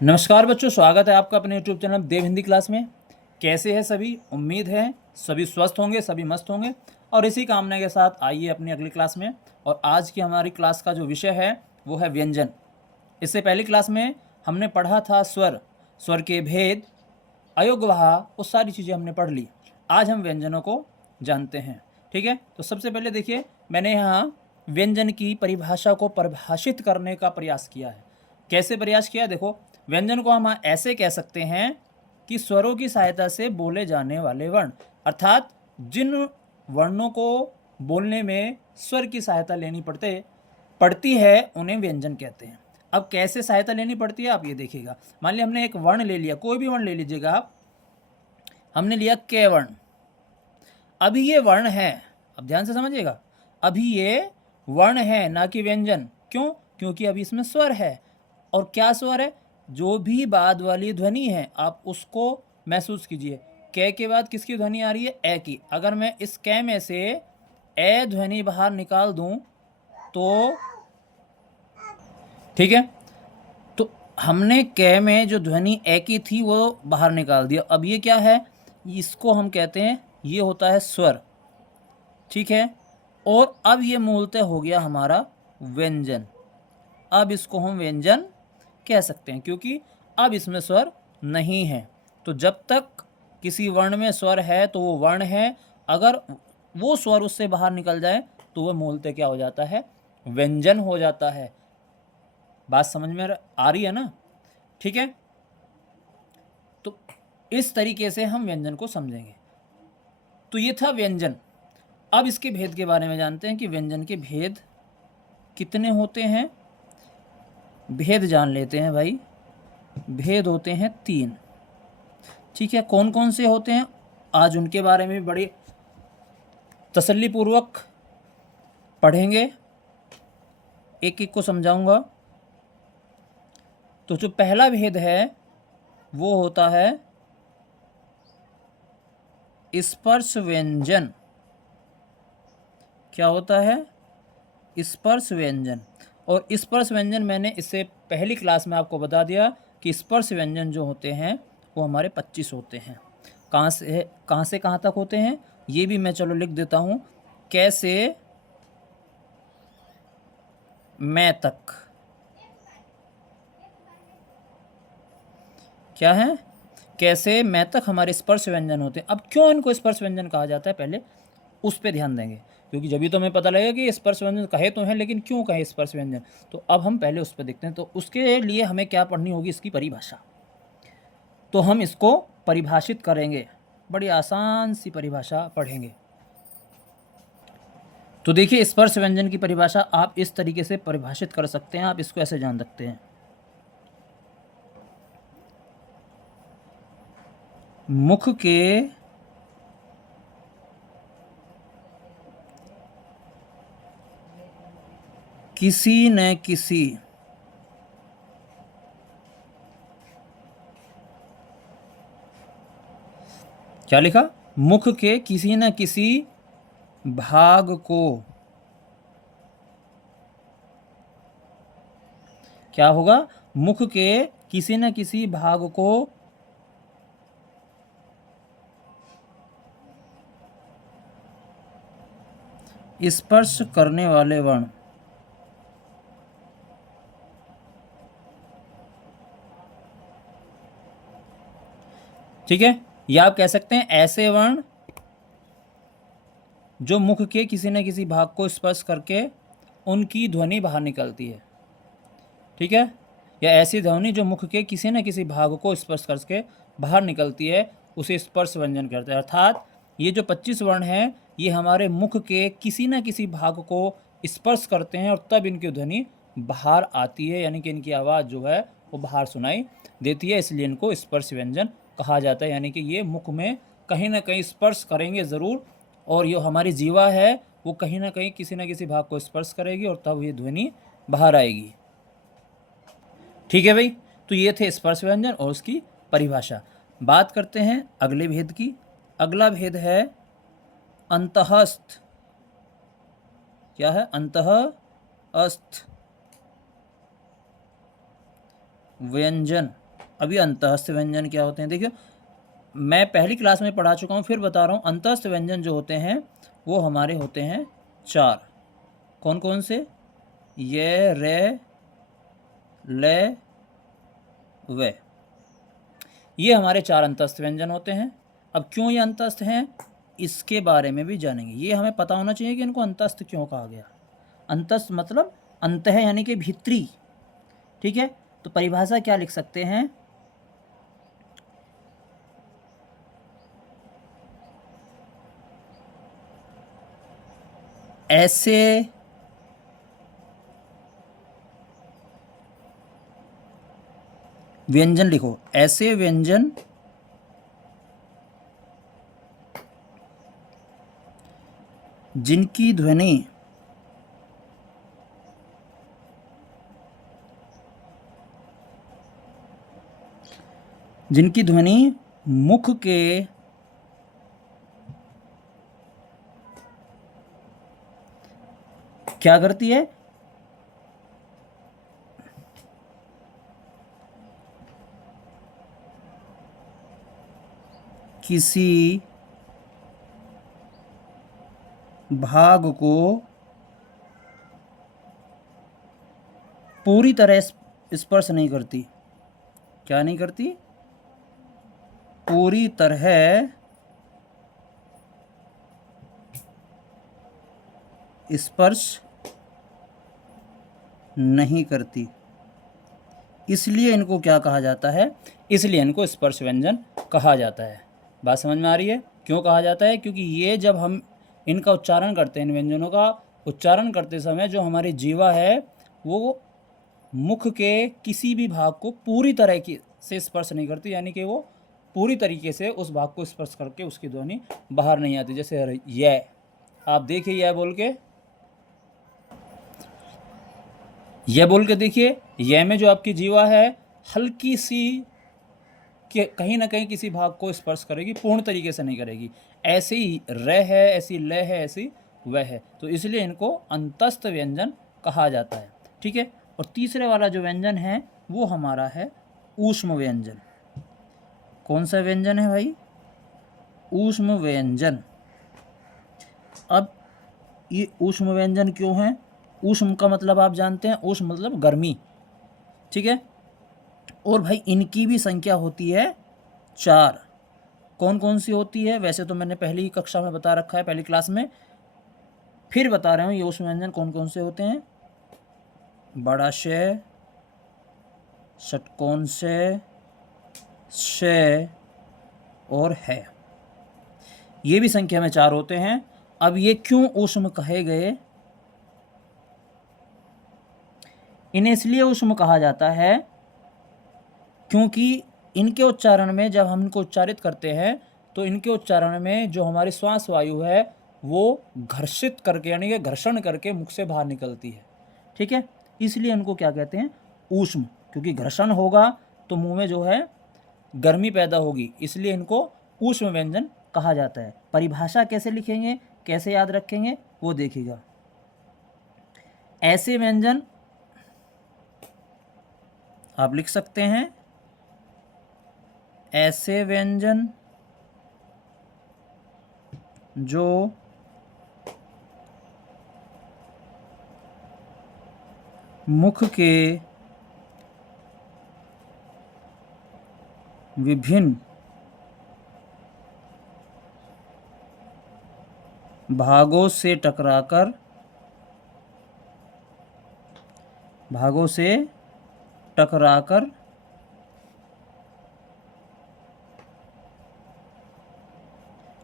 नमस्कार बच्चों, स्वागत है आपका अपने YouTube चैनल देव हिंदी क्लास में। कैसे हैं सभी? उम्मीद है सभी स्वस्थ होंगे, सभी मस्त होंगे। और इसी कामना के साथ आइए अपनी अगली क्लास में। और आज की हमारी क्लास का जो विषय है वो है व्यंजन। इससे पहली क्लास में हमने पढ़ा था स्वर, स्वर के भेद, अयोगवाह, वो सारी चीज़ें हमने पढ़ ली। आज हम व्यंजनों को जानते हैं। ठीक है, तो सबसे पहले देखिए, मैंने यहाँ व्यंजन की परिभाषा को परिभाषित करने का प्रयास किया है। कैसे प्रयास किया? देखो, व्यंजन को हम ऐसे कह सकते हैं कि स्वरों की सहायता से बोले जाने वाले वर्ण, अर्थात जिन वर्णों को बोलने में स्वर की सहायता लेनी पड़ती है उन्हें व्यंजन कहते हैं। अब कैसे सहायता लेनी पड़ती है आप ये देखिएगा। मान लिया हमने एक वर्ण ले लिया, कोई भी वर्ण ले लीजिएगा आप। हमने लिया क वर्ण। अभी ये वर्ण है, अब ध्यान से समझिएगा, अभी ये वर्ण है ना कि व्यंजन। क्यों? क्योंकि अभी इसमें स्वर है। और क्या स्वर है? जो भी बाद वाली ध्वनि है आप उसको महसूस कीजिए। क के बाद किसकी ध्वनि आ रही है? ए की। अगर मैं इस क में से ए ध्वनि बाहर निकाल दूं तो ठीक है, तो हमने क में जो ध्वनि ए की थी वो बाहर निकाल दिया। अब ये क्या है? इसको हम कहते हैं, ये होता है स्वर। ठीक है, और अब ये मूलतः हो गया हमारा व्यंजन। अब इसको हम व्यंजन कह सकते हैं क्योंकि अब इसमें स्वर नहीं है। तो जब तक किसी वर्ण में स्वर है तो वो वर्ण है, अगर वो स्वर उससे बाहर निकल जाए तो वह मूलतः क्या हो जाता है? व्यंजन हो जाता है। बात समझ में आ रही है ना? ठीक है, तो इस तरीके से हम व्यंजन को समझेंगे। तो ये था व्यंजन। अब इसके भेद के बारे में जानते हैं कि व्यंजन के भेद कितने होते हैं। भेद जान लेते हैं भाई। भेद होते हैं 3। ठीक है, कौन कौन से होते हैं आज उनके बारे में बड़ी तसल्लीपूर्वक पढ़ेंगे, एक एक को समझाऊंगा। तो जो पहला भेद है वो होता है स्पर्श व्यंजन। क्या होता है? स्पर्श व्यंजन। और स्पर्श व्यंजन मैंने इससे पहली क्लास में आपको बता दिया कि स्पर्श व्यंजन जो होते हैं वो हमारे 25 होते हैं। कहाँ से कहाँ तक होते हैं ये भी मैं चलो लिख देता हूँ। कैसे मैं तक। क्या है? कैसे मैं तक हमारे स्पर्श व्यंजन होते हैं। अब क्यों इनको स्पर्श व्यंजन कहा जाता है पहले उस पर ध्यान देंगे, क्योंकि जब भी तो हमें पता लगेगा कि स्पर्श व्यंजन कहे तो हैं लेकिन क्यों कहे स्पर्श व्यंजन। तो अब हम पहले उस पर देखते हैं। तो उसके लिए हमें क्या पढ़नी होगी? इसकी परिभाषा। तो हम इसको परिभाषित करेंगे, बड़ी आसान सी परिभाषा पढ़ेंगे। तो देखिए, स्पर्श व्यंजन की परिभाषा आप इस तरीके से परिभाषित कर सकते हैं। आप इसको ऐसे जान सकते हैं, मुख के किसी न किसी क्या लिखा? मुख के किसी न किसी भाग को क्या होगा? मुख के किसी न किसी भाग को स्पर्श करने वाले वर्ण। ठीक है, या आप कह सकते हैं ऐसे वर्ण जो मुख के किसी न किसी भाग को स्पर्श करके उनकी ध्वनि बाहर निकलती है। ठीक है, या ऐसी ध्वनि जो मुख के किसी न किसी भाग को स्पर्श करके बाहर निकलती है उसे स्पर्श व्यंजन कहते हैं। अर्थात ये जो 25 वर्ण हैं ये हमारे मुख के किसी न किसी भाग को स्पर्श करते हैं और तब इनकी ध्वनि बाहर आती है, यानी कि इनकी आवाज़ जो है वो बाहर सुनाई देती है, इसलिए इनको स्पर्श व्यंजन कहा जाता है। यानी कि ये मुख में कहीं ना कहीं स्पर्श करेंगे ज़रूर, और ये हमारी जीवा है वो कहीं ना कहीं किसी न किसी भाग को स्पर्श करेगी और तब ये ध्वनि बाहर आएगी। ठीक है भाई, तो ये थे स्पर्श व्यंजन और उसकी परिभाषा। बात करते हैं अगले भेद की। अगला भेद है अंतःस्थ। क्या है? अंतःस्थ व्यंजन। अभी अंतःस्थ व्यंजन क्या होते हैं देखिए, मैं पहली क्लास में पढ़ा चुका हूँ, फिर बता रहा हूँ। अंतःस्थ व्यंजन जो होते हैं वो हमारे होते हैं 4। कौन कौन से? ये, रे, ले, वे। ये हमारे 4 अंतःस्थ व्यंजन होते हैं। अब क्यों ये अंतःस्थ हैं, इसके बारे में भी जानेंगे। ये हमें पता होना चाहिए कि इनको अंतःस्थ क्यों कहा गया। अंतःस्थ मतलब अंतः यानी कि भीतरी, ठीक है। तो परिभाषा क्या लिख सकते हैं? ऐसे व्यंजन लिखो, ऐसे व्यंजन जिनकी ध्वनि मुख के क्या करती है? किसी भाग को पूरी तरह स्पर्श नहीं करती। क्या नहीं करती? पूरी तरह स्पर्श नहीं करती, इसलिए इनको क्या कहा जाता है? इसलिए इनको स्पर्श व्यंजन कहा जाता है। बात समझ में आ रही है? क्यों कहा जाता है? क्योंकि ये जब हम इनका उच्चारण करते हैं, इन व्यंजनों का उच्चारण करते समय जो हमारी जीवा है वो मुख के किसी भी भाग को पूरी तरह की से स्पर्श नहीं करती, यानी कि वो पूरी तरीके से उस भाग को स्पर्श करके उसकी ध्वनि बाहर नहीं आती। जैसे ये, आप देखिए यह बोल के, यह बोल के देखिए, यह में जो आपकी जीवा है हल्की सी कि कहीं ना कहीं किसी भाग को स्पर्श करेगी, पूर्ण तरीके से नहीं करेगी। ऐसे ही र है, ऐसी ल है, ऐसी वह है। तो इसलिए इनको अंतस्थ व्यंजन कहा जाता है, ठीक है। और तीसरे वाला जो व्यंजन है वो हमारा है ऊष्म व्यंजन। कौन सा व्यंजन है भाई? ऊष्म व्यंजन। अब ये ऊष्म व्यंजन क्यों है? ऊष्म का मतलब आप जानते हैं, ऊष्म मतलब गर्मी, ठीक है। और भाई इनकी भी संख्या होती है 4। कौन कौन सी होती है? वैसे तो मैंने पहली कक्षा में बता रखा है, पहली क्लास में, फिर बता रहा हूँ ये ऊष्म व्यंजन कौन कौन से होते हैं। बड़ा शे, षटकोण से और है। ये भी संख्या में 4 होते हैं। अब ये क्यों ऊष्म कहे गए? इन्हें इसलिए ऊष्म कहा जाता है क्योंकि इनके उच्चारण में जब हम इनको उच्चारित करते हैं तो इनके उच्चारण में जो हमारी श्वास वायु है वो घर्षित करके, यानी कि घर्षण करके मुख से बाहर निकलती है, ठीक है। इसलिए इनको क्या कहते हैं? ऊष्म। क्योंकि घर्षण होगा तो मुंह में जो है गर्मी पैदा होगी, इसलिए इनको ऊष्म व्यंजन कहा जाता है। परिभाषा कैसे लिखेंगे, कैसे याद रखेंगे, वो देखिएगा। ऐसे व्यंजन आप लिख सकते हैं, ऐसे व्यंजन जो मुख के विभिन्न भागों से टकराकर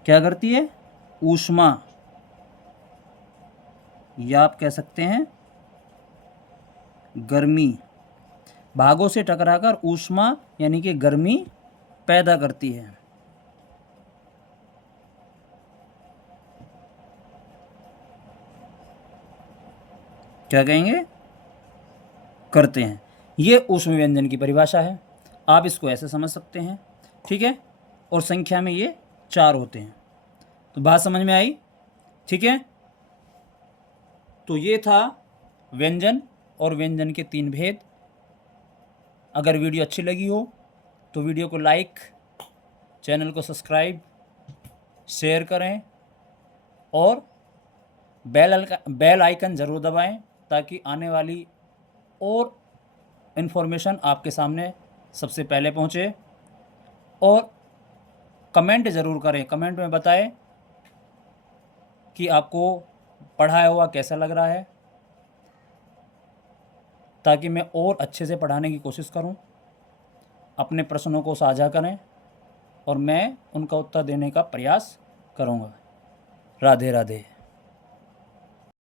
क्या करती है? ऊष्मा, या आप कह सकते हैं गर्मी। भागों से टकराकर ऊष्मा यानी कि गर्मी पैदा करती है। क्या कहेंगे? करते हैं। ये ऊष्म व्यंजन की परिभाषा है। आप इसको ऐसे समझ सकते हैं, ठीक है। और संख्या में ये 4 होते हैं। तो बात समझ में आई, ठीक है। तो ये था व्यंजन और व्यंजन के 3 भेद। अगर वीडियो अच्छी लगी हो तो वीडियो को लाइक, चैनल को सब्सक्राइब, शेयर करें और बेल आइकन ज़रूर दबाएं ताकि आने वाली और इन्फॉर्मेशन आपके सामने सबसे पहले पहुंचे। और कमेंट ज़रूर करें, कमेंट में बताएं कि आपको पढ़ाया हुआ कैसा लग रहा है, ताकि मैं और अच्छे से पढ़ाने की कोशिश करूं। अपने प्रश्नों को साझा करें और मैं उनका उत्तर देने का प्रयास करूंगा। राधे राधे।